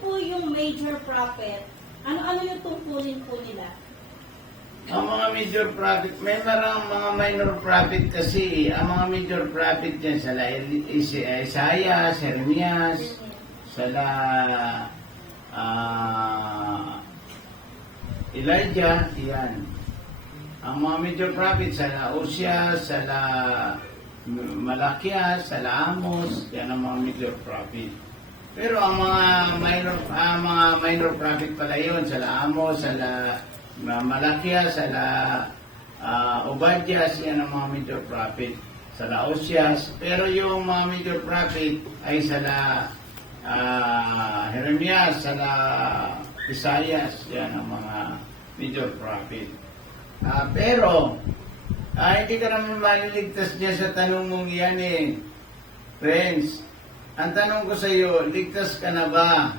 po yung major prophet? Ano yung tungkulin po nila? Ang mga major prophet, may marang mga minor prophet kasi. Ang mga major prophet yan, sila Isaiah, Jeremias, sila Elijah, yan. Ang mga major prophet, sila Hosea, sila Malakias, sila Amos, yan ang mga major prophet. Pero ang mga minor prophet pala yun, sila Amos, sila Malakias, sila Obadiah, yan ang mga major prophet. Sila Oseas, pero yung mga major prophet ay sila Jeremias, sila Isaiah, yan ang mga major prophet. Pero hindi ka naman maliligtas niya sa tanong mong yan eh. Friends, ang tanong ko sa iyo, ligtas ka na ba?